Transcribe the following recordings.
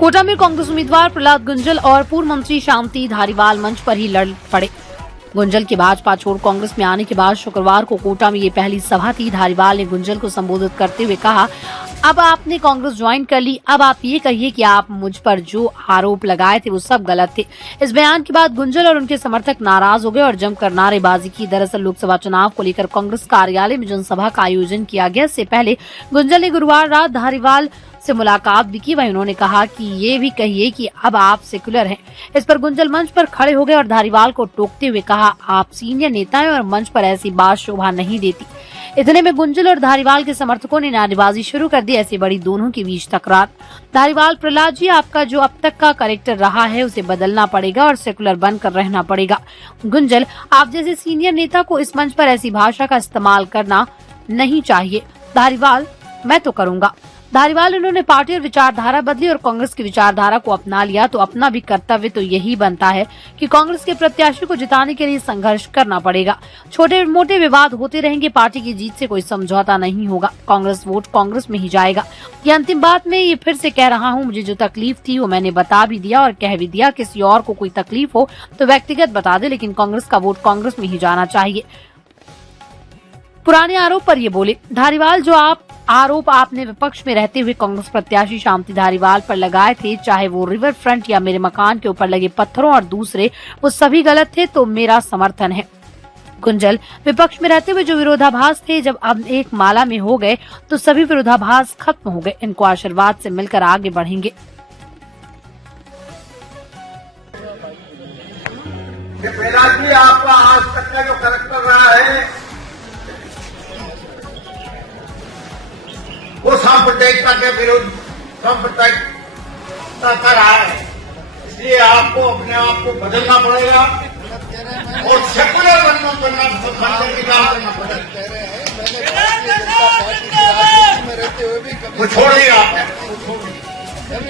कोटा में कांग्रेस उम्मीदवार प्रहलाद गुंजल और पूर्व मंत्री शांति धारीवाल मंच पर ही लड़ पड़े। गुंजल के भाजपा छोड़ कांग्रेस में आने के बाद शुक्रवार को कोटा में ये पहली सभा थी। धारीवाल ने गुंजल को संबोधित करते हुए कहा, अब आपने कांग्रेस ज्वाइन कर ली, अब आप ये कहिए कि आप मुझ पर जो आरोप लगाए थे वो सब गलत थे। इस बयान के बाद गुंजल और उनके समर्थक नाराज हो गए और जमकर नारेबाजी की। दरअसल लोकसभा चुनाव को लेकर कांग्रेस कार्यालय में जनसभा का आयोजन किया गया। इससे पहले गुंजल ने गुरुवार रात धारीवाल से मुलाकात भी की। वहीं उन्होंने कहा कि ये भी कहिए कि अब आप सेक्युलर हैं। इस पर गुंजल मंच पर खड़े हो गए और धारीवाल को टोकते हुए कहा, आप सीनियर नेता हैं और मंच पर ऐसी बात शोभा नहीं देती। इतने में गुंजल और धारीवाल के समर्थकों ने नारेबाजी शुरू कर दी। ऐसी बड़ी दोनों के बीच तकरार। धारीवाल, प्रहलाद जी, आपका जो अब तक का कैरेक्टर रहा है उसे बदलना पड़ेगा और सेकुलर बनकर रहना पड़ेगा। गुंजल, आप जैसे सीनियर नेता को इस मंच पर ऐसी भाषा का इस्तेमाल करना नहीं चाहिए। धारीवाल, मैं तो करूंगा। धारीवाल, उन्होंने पार्टी और विचारधारा बदली और कांग्रेस की विचारधारा को अपना लिया, तो अपना भी कर्तव्य तो यही बनता है कि कांग्रेस के प्रत्याशी को जिताने के लिए संघर्ष करना पड़ेगा। छोटे मोटे विवाद होते रहेंगे, पार्टी की जीत से कोई समझौता नहीं होगा। कांग्रेस वोट कांग्रेस में ही जाएगा। ये अंतिम बात मैं ये फिर से कह रहा हूँ, मुझे जो तकलीफ थी वो मैंने बता भी दिया और कह भी दिया। किसी और को कोई तकलीफ हो तो व्यक्तिगत बता दे, लेकिन कांग्रेस का वोट कांग्रेस में ही जाना चाहिए। पुराने आरोप पर ये बोले धारीवाल, जो आरोप आपने विपक्ष में रहते हुए कांग्रेस प्रत्याशी शांति धारीवाल पर लगाए थे, चाहे वो रिवर फ्रंट या मेरे मकान के ऊपर लगे पत्थरों और दूसरे, वो सभी गलत थे, तो मेरा समर्थन है। गुंजल, विपक्ष में रहते हुए जो विरोधाभास थे, जब अब एक माला में हो गए तो सभी विरोधाभास खत्म हो गए। इनको आशीर्वाद से मिलकर आगे बढ़ेंगे। आपका आज तक का जो कैरेक्टर रहा है वो सांप्रदायिकता के विरुद्ध सांप्रदायिकता का रहा है। इसलिए आपको अपने आप को बदलना पड़ेगा और सेकुलर बनने की काम करना पड़ेगा। वो छोड़िए, आप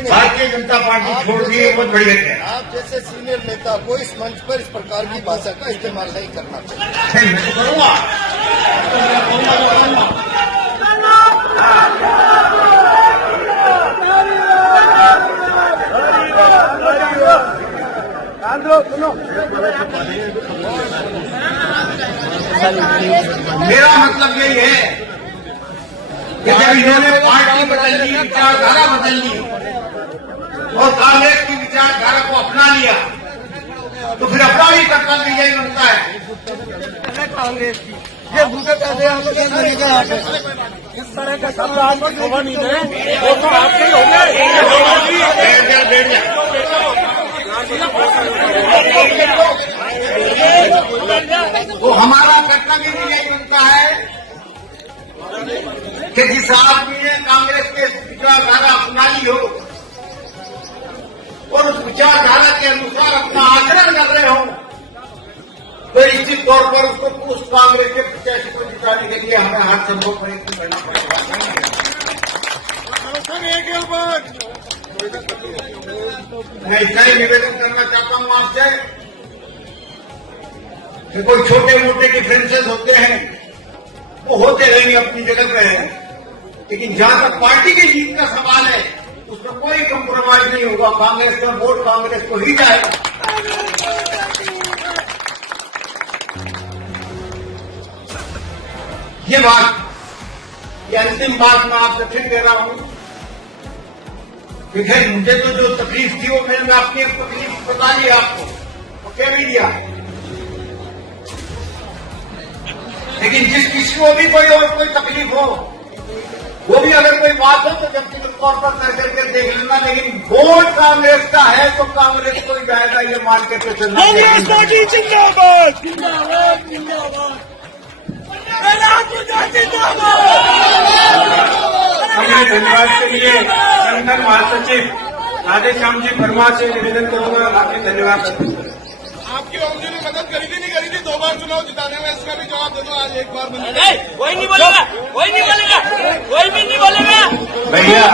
भारतीय जनता पार्टी छोड़ दिए, बहुत बढ़िया है। आप जैसे सीनियर नेता को इस मंच पर इस प्रकार की भाषा का इस्तेमाल नहीं करना चाहिए। मैं तो करूंगा। मेरा मतलब यही है कि जब इन्होंने पार्टी बदल ली, विचारधारा बदल ली और कांग्रेस की विचारधारा को अपना लिया, तो फिर अपना ही कर्तव्य यही बनता है। कांग्रेस की ये भूखे पैसे हम लोग इस तरह का शब्द आज तक होगा नहीं है, वो तो आपके ही होंगे। वो हमारा कर्तव्य भी यही बनता है कि जिस आदमी ने कांग्रेस के विचारधारा अपना ली हो और उस विचारधारा के अनुसार अपना आचरण कर रहे हो, तो निश्चित तौर पर उसको उस कांग्रेस के प्रत्याशी को जिताने के लिए हमें हर संभव प्रयत्न करना पड़ेगा। मैं इतना ही निवेदन करना चाहता हूं आपसे कि कोई छोटे मोटे डिफरेंसेस होते हैं, वो होते रहेंगे, अपनी जगह पे है, लेकिन जहां तक पार्टी की जीत का सवाल है उसमें कोई कंप्रोमाइज नहीं होगा। कांग्रेस का वोट कांग्रेस को ही जाएगा। ये बात, ये अंतिम बात मैं आपसे फिर कह रहा हूं कि खैर मुझे तो जो तकलीफ थी वो मैंने अपनी तकलीफ बता दी आपको, वो कह भी दिया। लेकिन जिस किसी को भी कोई और कोई तकलीफ हो, वो भी अगर कोई बात हो तो व्यक्तिगत तौर पर कर करके देख लेना, लेकिन वोट कांग्रेस का है तो कांग्रेस को ही जाएगा, ये मान के तो चलना। कांग्रेस पार्टी जिंदाबाद, जिंदाबाद, जिंदाबाद। धन्यवाद के लिए संगठन महासचिव राधेश्याम जी वर्मा से निवेदन करूंगा। आपके धन्यवाद। आपकी ओमजी ने मदद करी थी नहीं करी थी 2 बार चुनाव जिताने में, इसका भी जवाब दे दो। आज एक बार कोई नहीं बोलेगा, कोई नहीं बोलेगा, कोई भी नहीं बोलेगा। भैया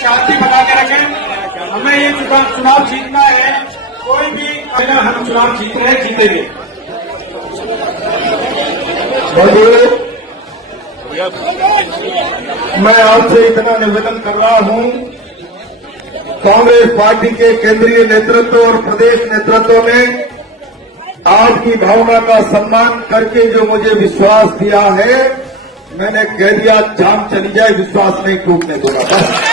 शांति बना के रखें। हमें ये चुनाव जीतना है, कोई भी हम चुनाव जीत रहे, जीतेंगे। और मैं आपसे इतना निवेदन कर रहा हूं, कांग्रेस पार्टी के केंद्रीय नेतृत्व और प्रदेश नेतृत्व ने आपकी भावना का सम्मान करके जो मुझे विश्वास दिया है, मैंने कह दिया जान चली जाए, विश्वास नहीं टूटने दूंगा। बस